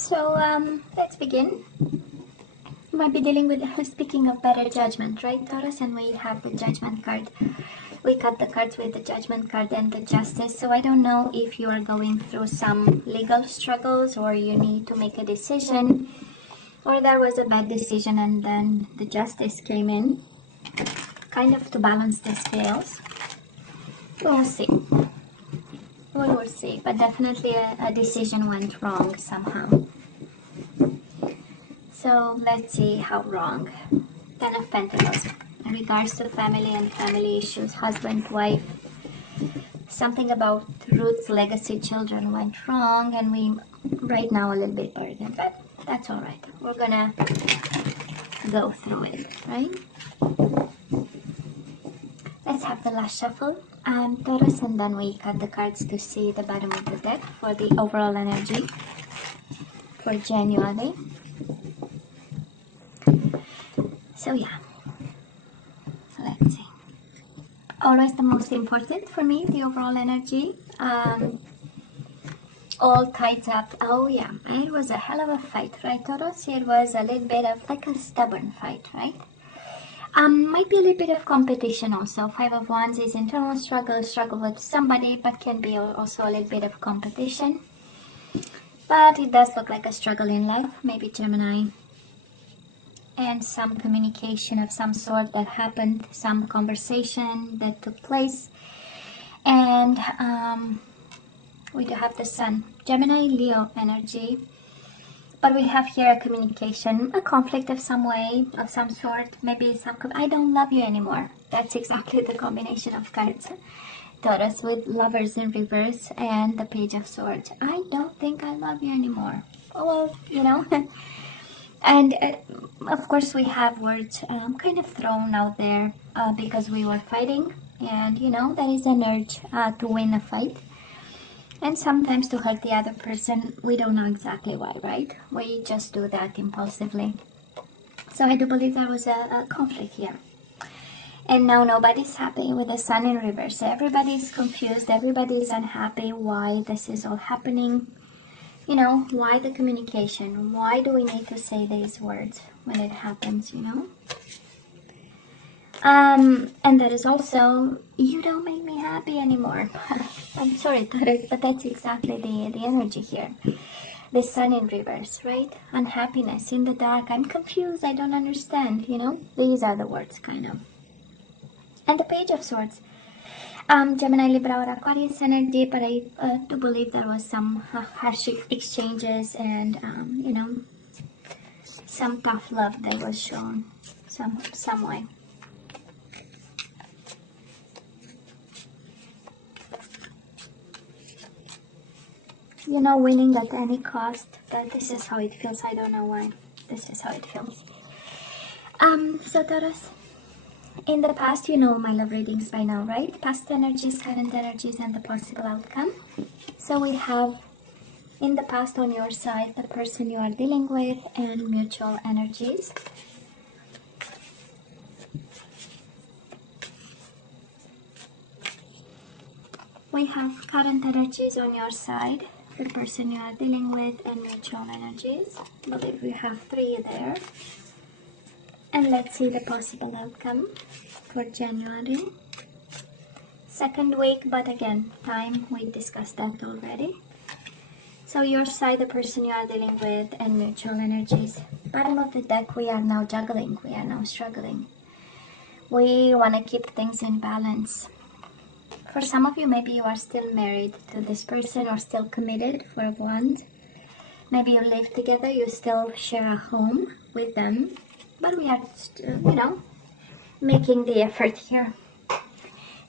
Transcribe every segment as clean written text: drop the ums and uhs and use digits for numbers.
So let's begin. We might be dealing with, speaking of better judgment, right, Taurus? And we have the judgment card. We cut the cards with the judgment card and the justice. So I don't know if you are going through some legal struggles, or you need to make a decision, or there was a bad decision and then the justice came in, kind of to balance the scales. We'll see. We will see. But definitely a decision went wrong somehow. So let's see how wrong. Ten of Pentacles. In regards to family and family issues, husband, wife, something about roots, legacy, children went wrong, and we right now a little bit burdened, but that's all right. We're gonna go through it, right? Let's have the last shuffle, Taurus, and then we cut the cards to see the bottom of the deck for the overall energy for January. So yeah, let's see. Always the most important for me, the overall energy. All tied up. Oh yeah, it was a hell of a fight, right, Taurus? It was a little bit of like a stubborn fight, right? Might be a little bit of competition also. Five of Wands is internal struggle with somebody, but can be also a little bit of competition. But it does look like a struggle in life, maybe Gemini. And some communication of some sort that happened, some conversation that took place. And we do have the Sun, Gemini, Leo energy. But we have here a communication, a conflict of some way, of some sort. Maybe some, I don't love you anymore. That's exactly the combination of cards. Taurus with Lovers in reverse and the Page of Swords. I don't think I love you anymore. Well, you know. And of course we have words kind of thrown out there because we were fighting, and you know, there is an urge to win a fight, and sometimes to hurt the other person. We don't know exactly why, right? We just do that impulsively. So I do believe there was a conflict here, and now nobody's happy with the Sun in reverse. Everybody's confused, everybody's unhappy why this is all happening. You know, why the communication? Why do we need to say these words when it happens, you know? And that is also, you don't make me happy anymore. I'm sorry, Taurus, but that's exactly the energy here. The Sun in reverse, right? Unhappiness, in the dark, I'm confused, I don't understand, you know? These are the words, kind of. And the Page of Swords. Gemini, Libra, or Aquarius energy, but I do believe there was some harsh exchanges and, you know, some tough love that was shown some way. You know, winning at any cost, but this is how it feels. I don't know why. This is how it feels. So Taurus, in the past, you know my love readings by now, right? Past energies, current energies, and the possible outcome. So we have in the past on your side, the person you are dealing with, and mutual energies. We have current energies on your side, the person you are dealing with, and mutual energies. I believe we have 3 there. And let's see the possible outcome for January. Second week, but again, time, we discussed that already. So your side, the person you are dealing with, and mutual energies. Bottom of the deck, we are now juggling, we are now struggling. We want to keep things in balance. For some of you, maybe you are still married to this person or still committed for a Wands. Maybe you live together, you still share a home with them. But we are, you know, making the effort here.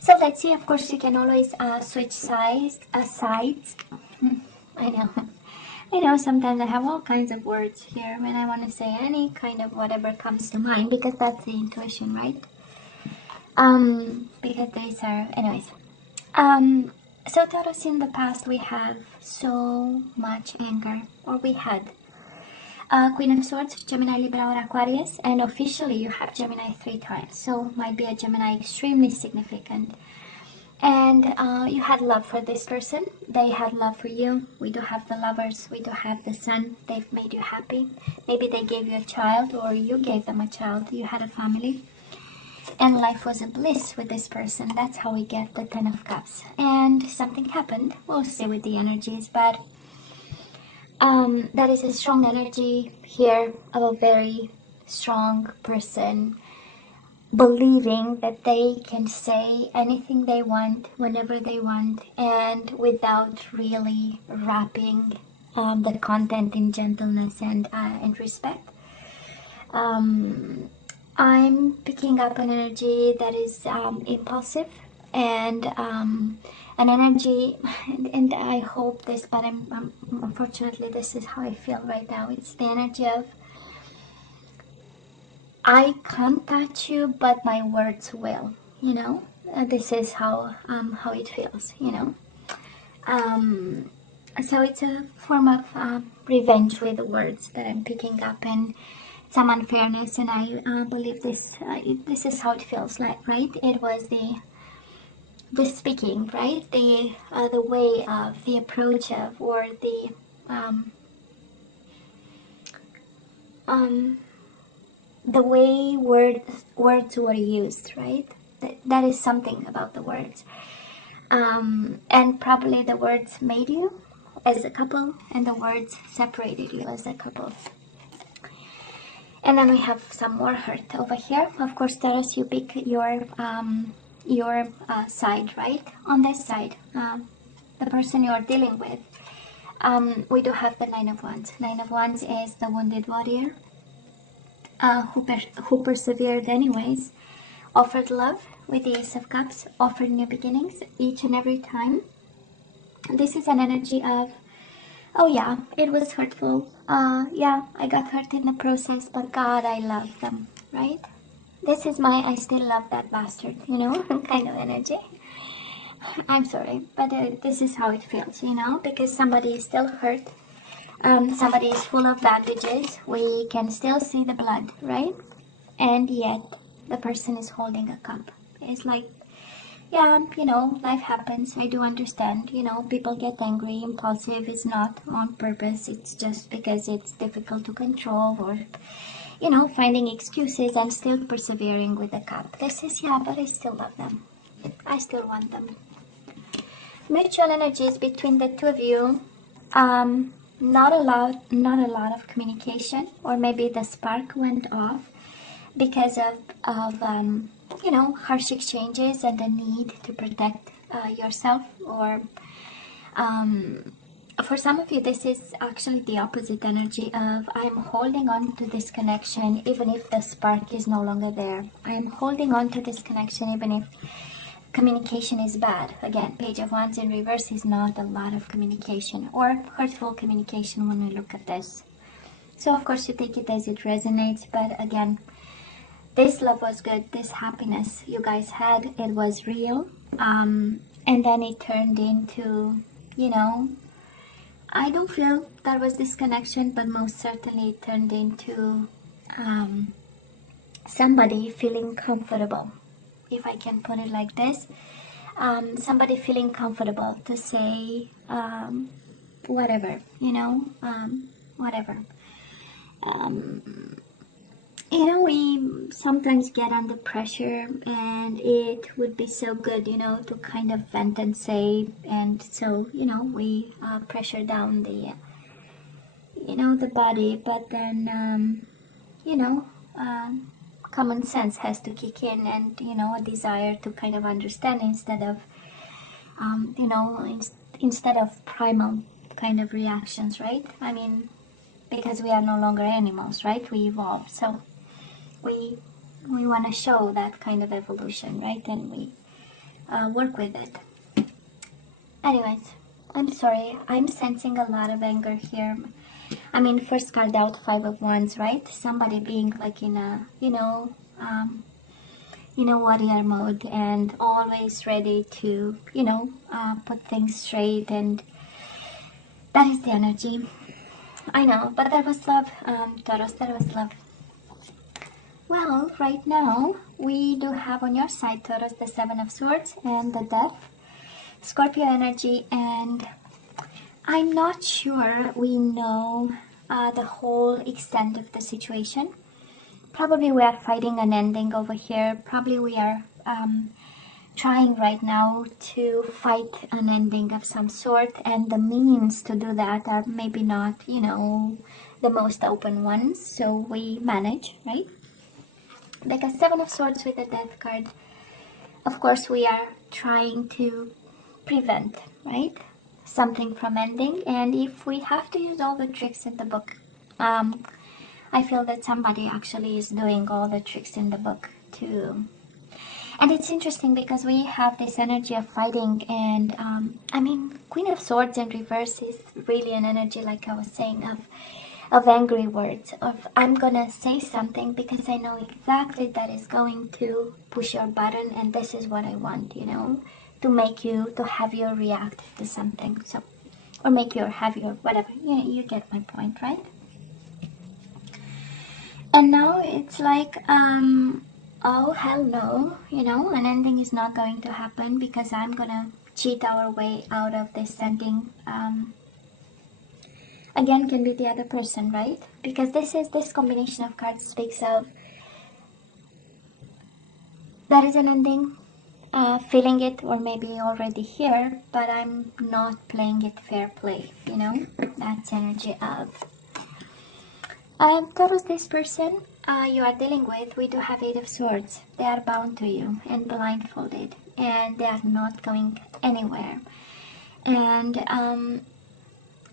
So let's see. Of course, you can always switch sides. I know. Sometimes I have all kinds of words here when I want to say any kind of whatever comes to mind, because that's the intuition, right? Because these are, anyways. So Taurus, in the past, we have so much anger, or we had. Queen of Swords, Gemini, Libra, or Aquarius, and officially you have Gemini 3 times, so might be a Gemini extremely significant. And you had love for this person. They had love for you. We do have the Lovers. We do have the Sun. They've made you happy. Maybe they gave you a child, or you gave them a child. You had a family. And life was a bliss with this person. That's how we get the Ten of Cups. And something happened. We'll see with the energies. But that is a strong energy here of a very strong person, believing that they can say anything they want whenever they want, and without really wrapping the content in gentleness and respect. I'm picking up an energy that is impulsive, and an energy, and I hope this, but unfortunately this is how I feel right now. It's the energy of, I can't touch you, but my words will, you know. This is how it feels, you know. So it's a form of revenge with words that I'm picking up, and some unfairness, and I believe this is how it feels like, right? It was the speaking, right? The way of, the approach of, or the way words were used, right? That is something about the words. And probably the words made you as a couple, and the words separated you as a couple. And then we have some more hurt over here. Of course, Taurus, you pick your side, right? On this side, the person you are dealing with. We do have the Nine of Wands. Nine of Wands is the wounded warrior who persevered anyways, offered love with the Ace of Cups, offered new beginnings each and every time. This is an energy of, oh yeah, it was hurtful. Yeah, I got hurt in the process, but God, I love them, right? This is my I still love that bastard, you know, kind of energy. I'm sorry, but this is how it feels, you know, because somebody is still hurt. Somebody is full of bandages. We can still see the blood, right? And yet the person is holding a cup. It's like, yeah, you know, life happens. I do understand, you know, people get angry, impulsive. It's not on purpose. It's just because it's difficult to control, or, you know, finding excuses and still persevering with the cup. This is, yeah, but I still love them. I still want them. Mutual energies between the two of you. Not a lot of communication, or maybe the spark went off because of you know, harsh exchanges and the need to protect yourself, or for some of you this is actually the opposite energy of, I'm holding on to this connection even if the spark is no longer there. I'm holding on to this connection even if communication is bad. Again, Page of Wands in reverse is not a lot of communication, or hurtful communication when we look at this. So of course you take it as it resonates, but again, this love was good. This happiness you guys had, it was real. And then it turned into, you know, I don't feel there was this connection, but most certainly it turned into somebody feeling comfortable, if I can put it like this. Somebody feeling comfortable to say whatever, you know, whatever. You know, we sometimes get under pressure, and it would be so good, you know, to kind of vent and say, and so, you know, we pressure down the, you know, the body, but then, you know, common sense has to kick in, and, you know, a desire to kind of understand instead of, you know, instead of primal kind of reactions, right? I mean, because we are no longer animals, right? We evolve, so we want to show that kind of evolution, right? And we work with it. Anyways, I'm sorry, I'm sensing a lot of anger here. I mean, first card out, Five of Wands, right? Somebody being like in a, you know, warrior mode, and always ready to, you know, put things straight, and that is the energy. I know, but there was love, Taurus, there was love. Well, right now, we do have on your side, Taurus, the Seven of Swords and the Death. Scorpio energy, and I'm not sure we know the whole extent of the situation. Probably we are fighting an ending over here. Probably we are trying right now to fight an ending of some sort, and the means to do that are maybe not, you know, the most open ones, so we manage, right? Because Seven of Swords with the Death card, of course we are trying to prevent, right, something from ending. And if we have to use all the tricks in the book, I feel that somebody actually is doing all the tricks in the book too. And it's interesting because we have this energy of fighting, and I mean, Queen of Swords in reverse is really an energy, like I was saying, of angry words, of I'm gonna say something because I know exactly that is going to push your button, and this is what I want, you know, to make you, to have you react to something, so, or make you, or have you, whatever, you get my point, right? And now it's like, oh hell no, you know, an ending is not going to happen because I'm gonna cheat our way out of this ending. Again, can be the other person, right? Because this combination of cards speaks of there is an ending, feeling it, or maybe already here, but I'm not playing it fair play, you know? That's energy of Taurus, this person you are dealing with, we do have Eight of Swords. They are bound to you and blindfolded, and they are not going anywhere. And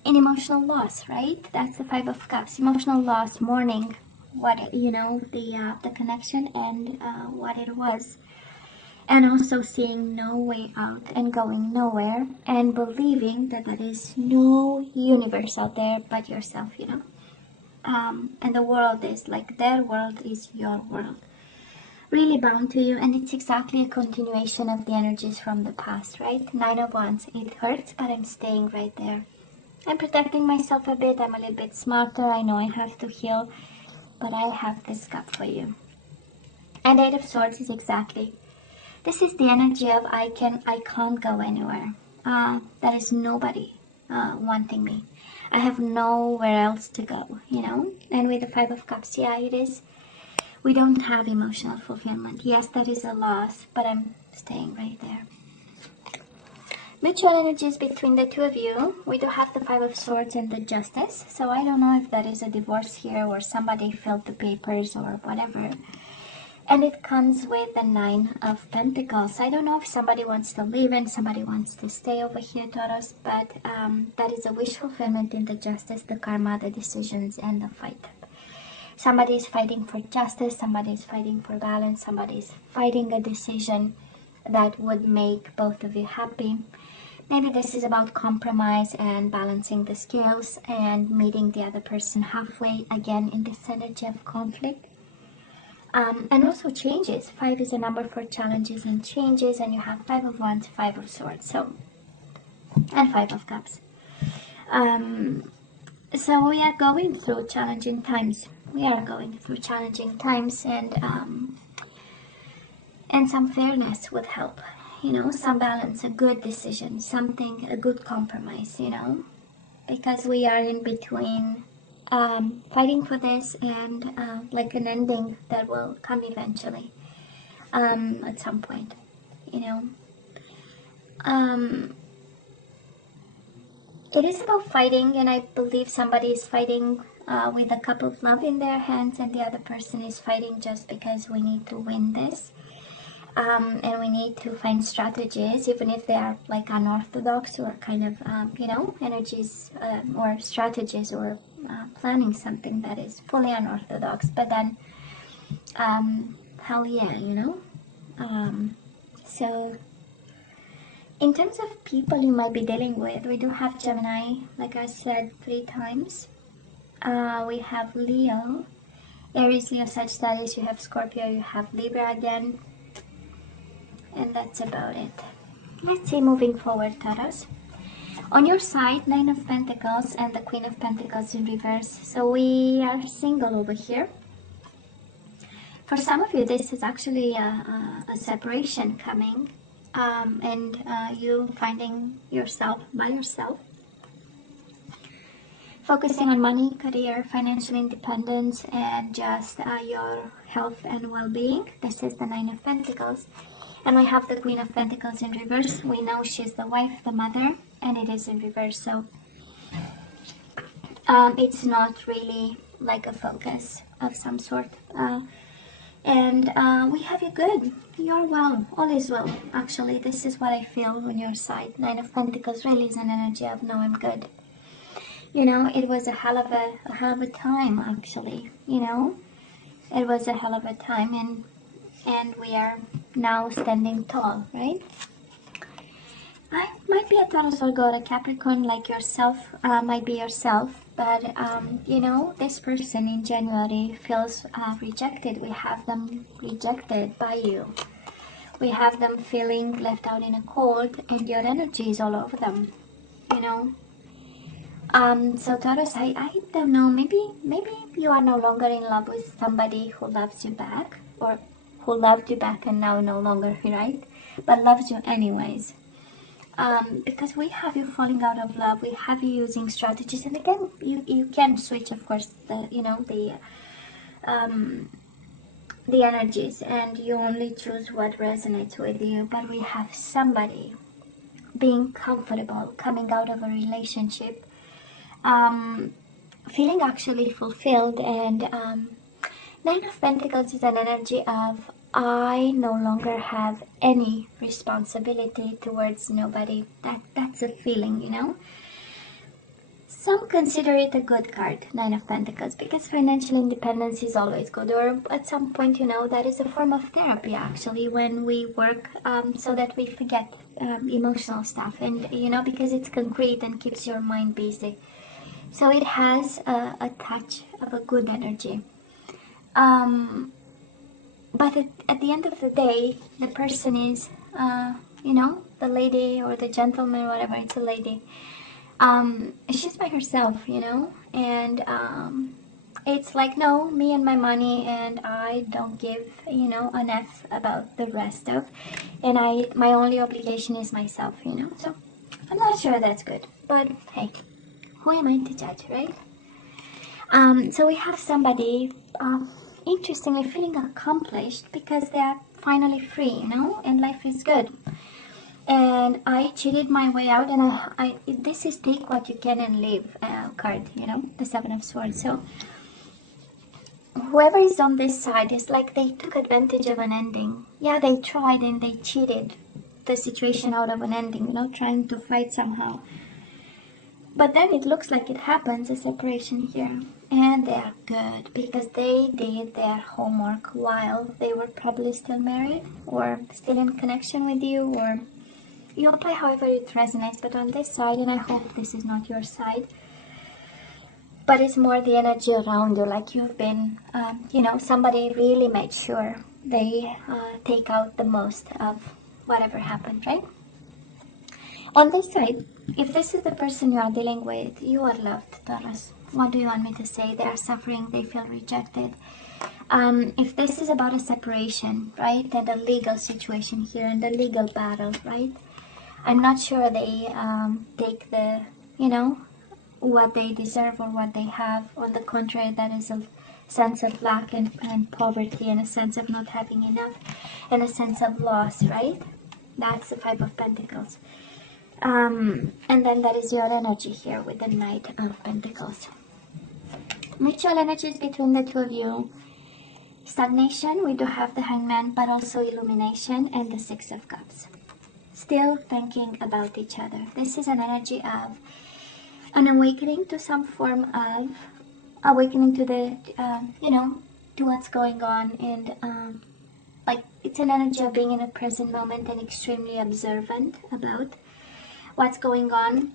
in emotional loss, right? That's the Five of Cups. Emotional loss, mourning, what, you know, the connection and what it was. And also seeing no way out and going nowhere, and believing that there is no universe out there but yourself, you know. And the world is like, their world is your world, really bound to you. And it's exactly a continuation of the energies from the past, right? Nine of Wands, it hurts, but I'm staying right there. I'm protecting myself a bit, I'm a little bit smarter, I know I have to heal, but I have this cup for you. And Eight of Swords is exactly, this is the energy of I can't go anywhere. There is nobody wanting me. I have nowhere else to go, you know? And with the Five of Cups, yeah, it is. We don't have emotional fulfillment. Yes, that is a loss, but I'm staying right there. Mutual energies between the two of you. We do have the Five of Swords and the Justice. So I don't know if that is a divorce here, or somebody filled the papers or whatever. And it comes with the Nine of Pentacles. I don't know if somebody wants to leave and somebody wants to stay over here, Taurus, but that is a wish fulfillment in the Justice, the Karma, the decisions, and the fight. Somebody is fighting for justice, somebody is fighting for balance, somebody is fighting a decision that would make both of you happy. Maybe this is about compromise and balancing the scales and meeting the other person halfway, again in this energy of conflict. And also changes. 5 is a number for challenges and changes, and you have Five of Wands, Five of Swords, so, and Five of Cups. So we are going through challenging times. We are going through challenging times, and some fairness would help. You know, some balance, a good decision, something, a good compromise. You know, because we are in between. Fighting for this and like an ending that will come eventually at some point, you know. It is about fighting, and I believe somebody is fighting with a cup of love in their hands, and the other person is fighting just because we need to win this. And we need to find strategies, even if they are like unorthodox or kind of, you know, energies or strategies, or planning something that is fully unorthodox. But then, hell yeah, you know. So, in terms of people you might be dealing with, we do have Gemini, like I said 3 times. We have Leo, Aries, Leo, Sagittarius, you have Scorpio, you have Libra again. And that's about it. Let's see, moving forward, Taurus. On your side, Nine of Pentacles and the Queen of Pentacles in reverse. So we are single over here. For some of you, this is actually a separation coming. and you finding yourself by yourself, focusing on money, career, financial independence, and just your health and well-being. This is the Nine of Pentacles. And we have the Queen of Pentacles in reverse. We know she's the wife, the mother, and it is in reverse. So it's not really like a focus of some sort. And we have you good. You're well. All is well. Actually, this is what I feel on your side. Nine of Pentacles really is an energy of no, I'm good. You know, it was a hell of a time, actually. You know, it was a hell of a time, and we are now standing tall, right? I might be a Taurus, Virgo, or a Capricorn, like yourself, might be yourself, but you know, this person in January feels rejected. We have them rejected by you. We have them feeling left out in a cold, and your energy is all over them, you know. So Taurus, I don't know, maybe you are no longer in love with somebody who loves you back, or who loved you back and now no longer, right? But loves you anyways. Because we have you falling out of love, we have you using strategies, and again, you can switch, of course, the energies, and you only choose what resonates with you. But we have somebody being comfortable, coming out of a relationship, feeling actually fulfilled, and Nine of Pentacles is an energy of I no longer have any responsibility towards nobody. That's a feeling, you know. Some consider it a good card, Nine of Pentacles, because financial independence is always good. Or at some point, you know, that is a form of therapy, actually, when we work so that we forget emotional stuff. And, you know, because it's concrete and keeps your mind busy. So it has a touch of a good energy. But at the end of the day, the person is, you know, the lady or the gentleman, whatever, it's a lady. She's by herself, you know, and it's like, no, me and my money, and I don't give, you know, an F about the rest of, and my only obligation is myself, you know. So I'm not sure that's good, but hey, who am I to judge, right? So we have somebody interestingly feeling accomplished because they are finally free, you know, and life is good. And I cheated my way out, and this is take what you can and leave card, you know, the Seven of Swords. So whoever is on this side is like they took advantage of an ending. Yeah, they tried and they cheated the situation out of an ending, you know, trying to fight somehow. But then it looks like it happens, a separation here. And they are good because they did their homework while they were probably still married or still in connection with you, or you apply however it resonates. But on this side, and I hope this is not your side, but it's more the energy around you, like you've been, you know, somebody really made sure they take out the most of whatever happened, right? On this side, if this is the person you are dealing with, you are loved, Taurus. What do you want me to say? They are suffering, they feel rejected. If this is about a separation, right, and a legal situation here, and a legal battle, right, I'm not sure they take the, you know, what they deserve or what they have. On the contrary, that is a sense of lack and poverty, and a sense of not having enough, and a sense of loss, right? That's the Five of Pentacles. And then that is your energy here with the Knight of Pentacles. Mutual energies between the two of you. Stagnation, we do have the Hangman, but also illumination and the Six of Cups. Still thinking about each other. This is an energy of an awakening to some form of awakening to the, you know, to what's going on, and like it's an energy of being in a present moment and extremely observant about what's going on.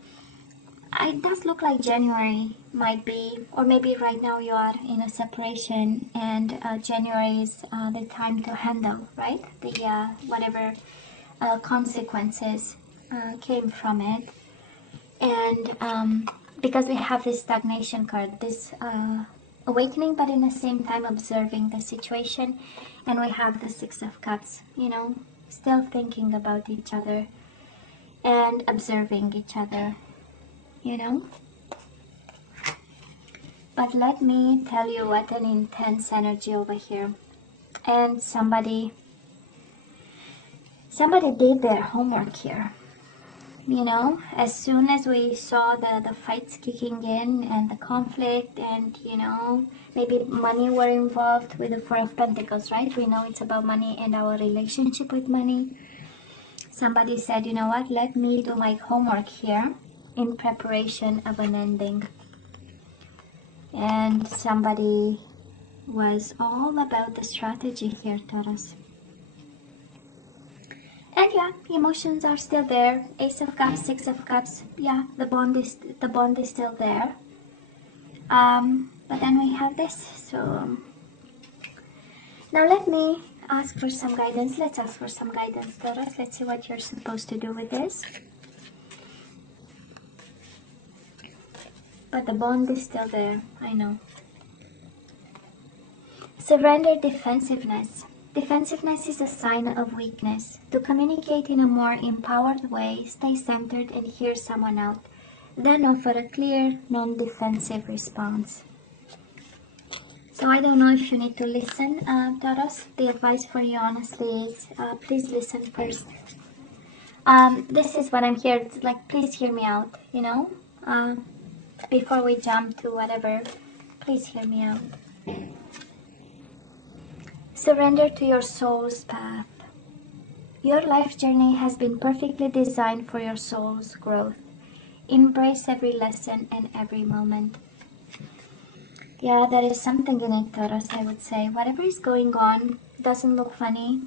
It does look like January might be, or maybe right now you are in a separation, and January is the time to handle, right? The whatever consequences came from it. And because we have this stagnation card, this awakening, but in the same time observing the situation, and we have the Six of Cups, you know, still thinking about each other and observing each other, you know. But let me tell you what an intense energy over here. And somebody did their homework here. You know, as soon as we saw the fights kicking in and the conflict, and you know, maybe money were involved with the Four of Pentacles, right? We know it's about money and our relationship with money. Somebody said, you know what, let me do my homework here in preparation of an ending. And somebody was all about the strategy here, Taurus. And yeah, emotions are still there. Ace of Cups, Six of Cups. Yeah, the bond is still there. But then we have this. So now let me ask for some guidance. Let's ask for some guidance, Taurus. Let's see what you're supposed to do with this. But the bond is still there. I know. Surrender defensiveness. Defensiveness is a sign of weakness. To communicate in a more empowered way, stay centered and hear someone out. Then offer a clear, non-defensive response. So I don't know if you need to listen, Taurus. The advice for you honestly is please listen first. This is what I'm here. It's like, please hear me out, you know. Before we jump to whatever, please hear me out. Surrender to your soul's path. Your life journey has been perfectly designed for your soul's growth. Embrace every lesson and every moment. Yeah, there is something in it, Taurus, I would say. Whatever is going on doesn't look funny,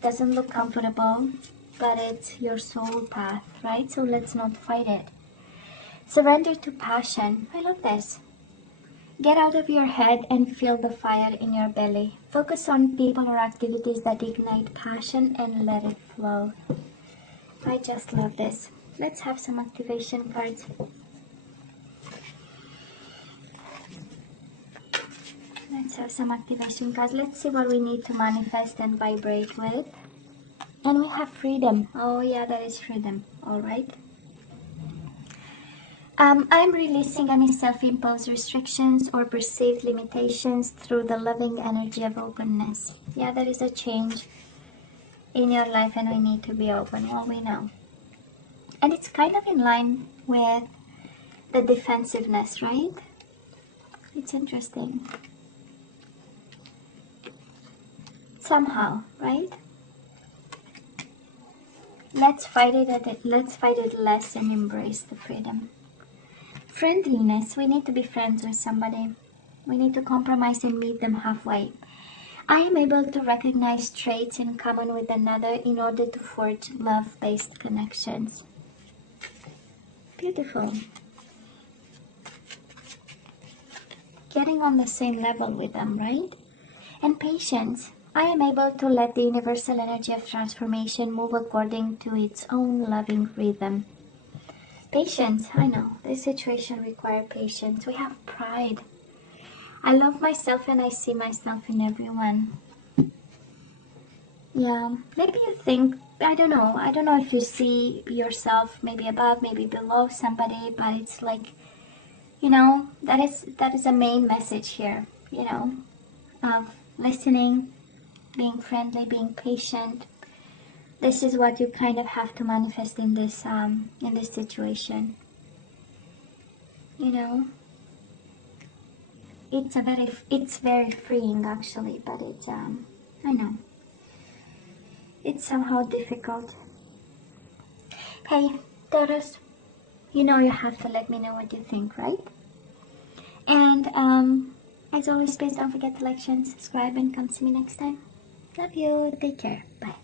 doesn't look comfortable, but it's your soul path, right? So let's not fight it. Surrender to passion. I love this. Get out of your head and feel the fire in your belly. Focus on people or activities that ignite passion and let it flow. I just love this. Let's have some activation cards. Let's have some activation cards. Let's see what we need to manifest and vibrate with. And we have freedom. Oh yeah, that is freedom. All right. I'm releasing any self-imposed restrictions or perceived limitations through the loving energy of openness. Yeah, there is a change in your life and we need to be open. Well, we know. And it's kind of in line with the defensiveness, right? It's interesting. Somehow, right? Let's fight it less and embrace the freedom. Friendliness. We need to be friends with somebody. We need to compromise and meet them halfway. I am able to recognize traits in common with another in order to forge love-based connections. Beautiful. Getting on the same level with them, right? And patience. I am able to let the universal energy of transformation move according to its own loving rhythm. Patience, I know, this situation requires patience. We have pride. I love myself and I see myself in everyone. Yeah, maybe you think, I don't know if you see yourself maybe above, maybe below somebody, but it's like, you know, that is a main message here, you know, of listening, being friendly, being patient. This is what you kind of have to manifest in this situation. You know, it's very freeing actually, but it's I know it's somehow difficult. Hey, Taurus, you know you have to let me know what you think, right? And as always, please don't forget to like, share, and subscribe, and come see me next time. Love you. Take care. Bye.